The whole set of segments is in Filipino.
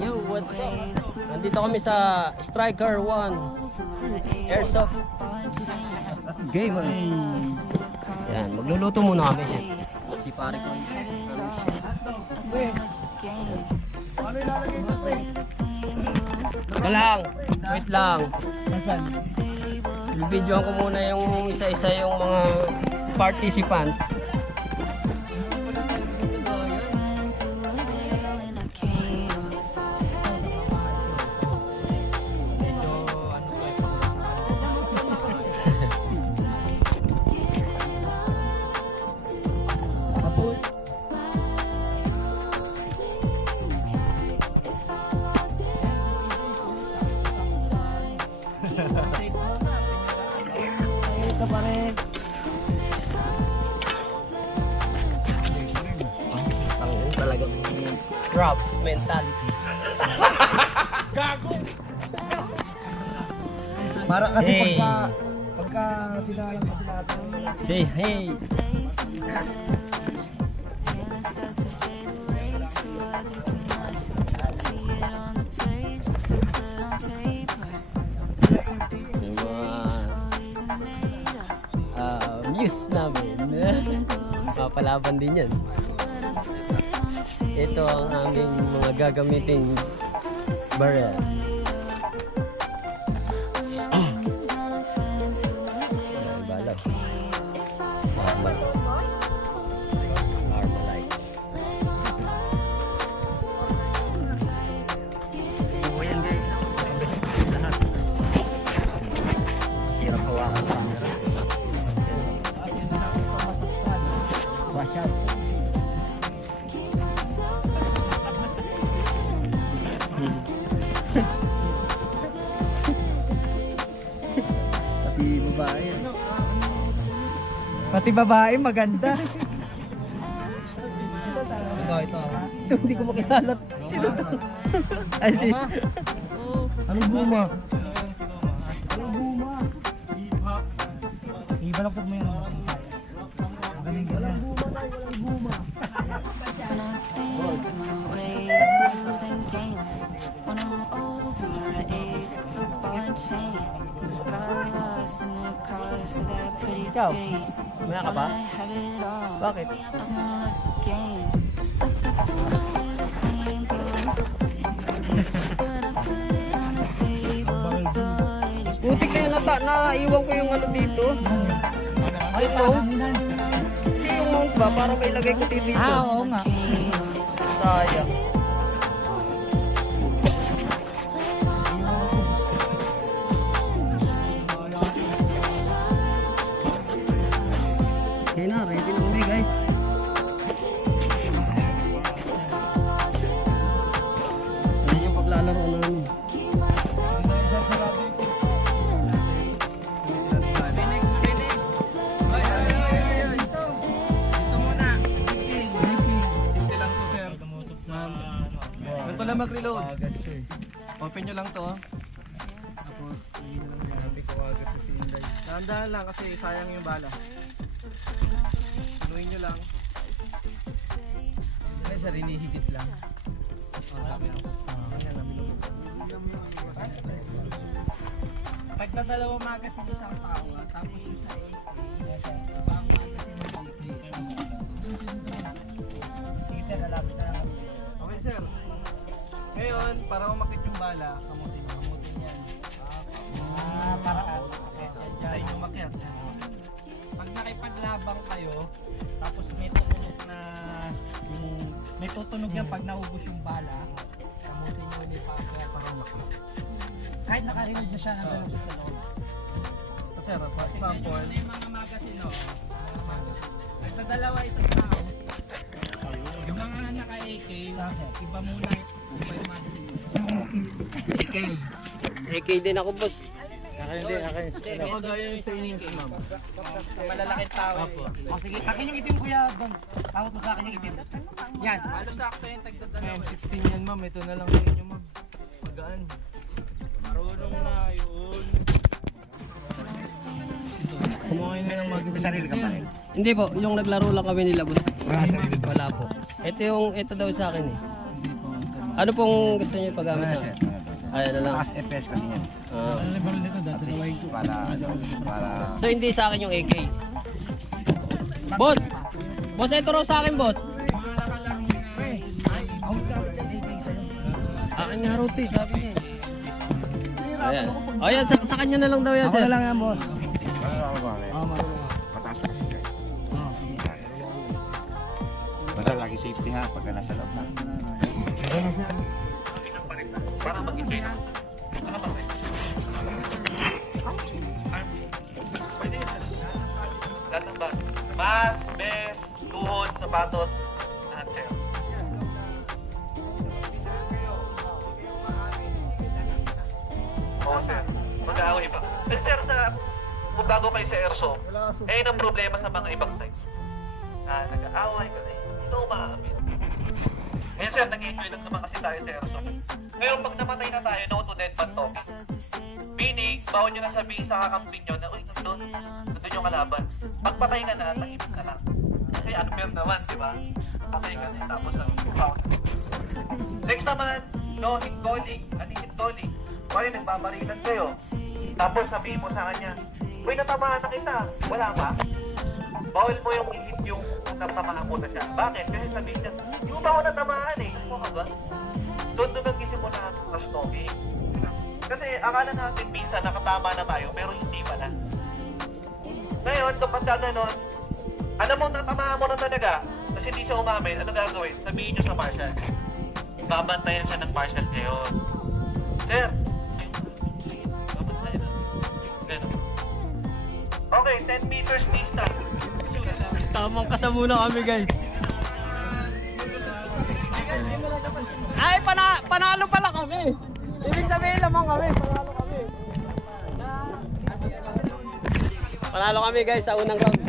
Yo, what's up? Nandito kami sa Striker 1 Airsoft Game. Yan, magluluto muna kami. Si pare ko. Ito lang, wait lang. I-videoan ko muna yung isa-isa yung mga participants. Ito pare. Ang talaga props mentality. Gago. Para kasi Hey. pagka sinalang kasi natin. Say hey. Muse namin. Papalaban din yan. Ito ang aming mga gagamiting barrel. Balaw. Armalite. Oo yan guys. Lahat. Hirap hawakan pa. Wash out. Pati babae. Pati babae maganda. Ito. Ito hindi ko makilala. Sino to? Ay si. Anong guma? Anong guma? Ibaloktot mo yan. Galing galing. When I stand in my way, that's a losing game. When I'm over my age, it's a ball and chain. Got lost in the colors of that pretty Ikaw, face. maya ka ba? I have it all, Bakit? nothing left to gain. It's like I don't know where the pain goes, but I put it on the table, so it Putik na yung naiwan ko yung ano dito. Ito. Hindi yung mount ba? Para may ilagay ko dito. Oo nga. Sayang. Okay na, ready na kami guys. Ayan yung paglalaro namin. Ganito lang mag-reload. Open nyo lang to. Tapos, happy ko agad sa sinday. Dahan-dahan lang kasi sayang yung bala. Pinuhin nyo lang. Hindi siya rinihigit lang. Ayan, nabilog. Pag nadalawa magasin sa isang tao, tapos yung sa AC, bang magasin ng DK. Sige sir, lalapit na lang kami. Okay sir. Ngayon, para umakit yung bala, kamutin yan. Paraan. Diyan yung umakyat. Pag nakipaglabang kayo, tapos may tutunog na may tutunog yan pag naubos yung bala, kamutin nyo yung paakyat para umakyat. Kahit nakarinig na siya ng ganun sa loob. Kasi for example, yung mga magasin, nagdadalawa isang tao. Yung mga naka-AK, iba muna, iba yung magasin. AK. AK din ako boss. Hindi, ako gaya yung sa inyo, ma'am. Sa malalaking tao. O sige, akin yung itim kuya doon. Tawag mo sa akin yung itim. Yan. Halos sakto yung tagdadalawa. 16 yan, ma'am. Ito na lang sa inyo, ma'am. Magaan. Marunong na yun. Kumain na ng magasin. Sarili ka pa rin. Hindi po, yung naglaro lang kami nila boss. Wala po. Ito daw sa akin eh. Ano pong gusto niyo paggamit sa? Ayan na lang. Taas FPS kasi yan. Ah. Para So hindi sa akin yung AK. Boss! Boss, ito raw sa akin, boss. Akin nga raw, te, sabi niya. Ayan. Ayan, sa kanya na lang daw yan, ako sir. na lang yan, boss. Mataas kasi kayo. Basta lagi safety ha, pagka nasa loob na. Para mag-enjoy na. Ano ba? Pwede yun. Lahat ng bag. Mask, vest, tuhod, sapatos, lahat sa'yo. Oo, sir. Mag-aaway ba? Pero sir, kung bago kayo sa airsoft, eh ang problema sa mga ibang sites. Nag-aaway ka na ito umaamin. Ngayon sir, nag-enjoy lang naman kasi tayo sa airsoft. Ngayon pag namatay na tayo, no to dead man talking. Meaning, bawal nyo na sabihin sa kakampin nyo na, uy, nandun yung kalaban. Pagpatay ka na, tahimik ka lang. Kasi unfair naman, di ba? Patay ka na, tapos foul. Next naman, no hit calling. Ano yung hit calling? Pwede nagbabarilan kayo. Tapos sabihin mo sa kanya, uy, natamaan na kita. Wala pa? Bawal mo yung i-hit yung natamaan mo na siya. Bakit? Kasi sabihin niya, hindi mo ba ako natamaan eh? Mo ka ba? Doon nagkisi mo na crush talking. Kasi akala natin minsan nakatama na tayo pero hindi pala. Ngayon, kapag gano'n, alam mo natamaan mo na talaga kasi hindi siya umamin, ano gagawin? Sabihin niyo sa marshal. Babantayan siya ng marshal ngayon. Sir, babantayan na. Gano'n. Okay, 10 meters distance. Tamang kasa muna kami, guys. Ay, panalo pala kami. Ibig sabihin lamang kami, panalo kami. Panalo kami, guys, sa unang round.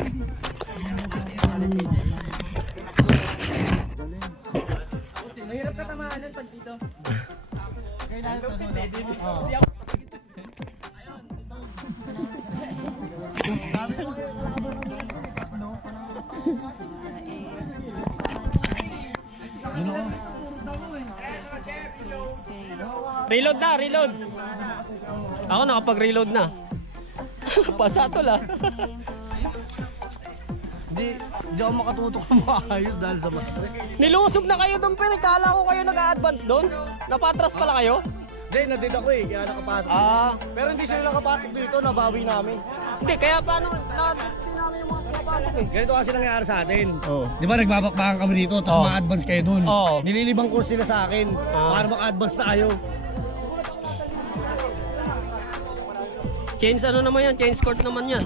Mahirap ka tamahalan pag dito. Kaya na ito sunod. Reload na, reload. Ako nakapag-reload na. Pasatol ah. Hindi ako makatutok ng maayos dahil sa master. Nilusog na kayo doon, pero kala ko kayo nag-a-advance doon. Napatras pala kayo? Hindi, nadid ako eh, kaya nakapasok. Pero hindi sila nakapasok dito, nabawi namin. Hindi, kaya paano na-advance namin yung mga pinapasok eh. Ganito kasi nangyari sa atin. Oo. Di ba nagbabakbakan kami dito, tapos Oo. ma-advance kayo dun. Oo. Nililibang course sila sa akin, para maka-advance tayo. Change ano naman yan, change court naman yan.